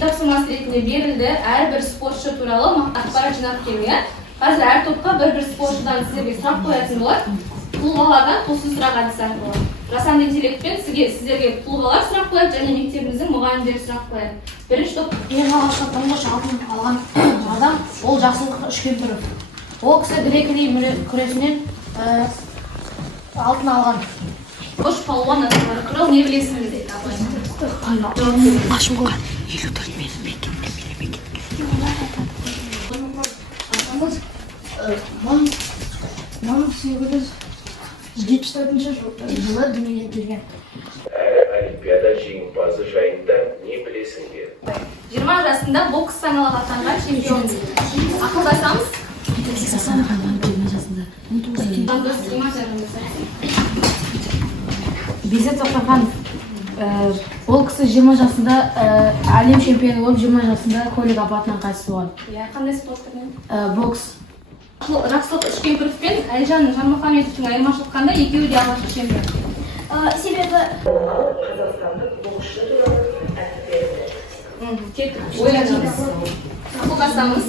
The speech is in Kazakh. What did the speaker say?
тапсырмасы ретінде берілді. Әрбір спортшы туралы ақпарат жинап келген. Қазір әр топқа бір спортшыдан сіздерге сұрақ қоятын болады. Тұлғалардан тосыз сұрақ әдісі арқылы. Жасанды интеллектпен сіздерге тұлғалар сұрақ қояды және мектебіміздің мұғалімдері сұрақ қояды. Бірінші топ. Ең алғашқы тұңғыш алтын алған адам ол Жақсылық Үшкемпіров. Ол кісі грек-рим күресінен алтын алған. Үш палуан аталары туралы не білесіңіз дейді абай. Ашымға 54 мекенде. 1874 жылы дүниеге келген. Олимпиада жеңімпазы жайында не білесіңдер? 20 жасында бокс саналып атанған чемпион. Ақылдасамыз? 20 жасында. Бейсет Тоқтарханов. Ол кісі 20 жасында әлем чемпионы болып, 20 жасында көлік апатынан қайтыс болған. Қандай спорт түрінен? Бокс. Жақсылық Үшкемпіров пен Әлжан Жармұхамедовтың айырмашылығы қандай? Екеуі де алғашқы чемпион. Себебі Қазақстандық боксшы туралы айтып беріңіз. Тек ойланыңыз. Ақылдасамыз?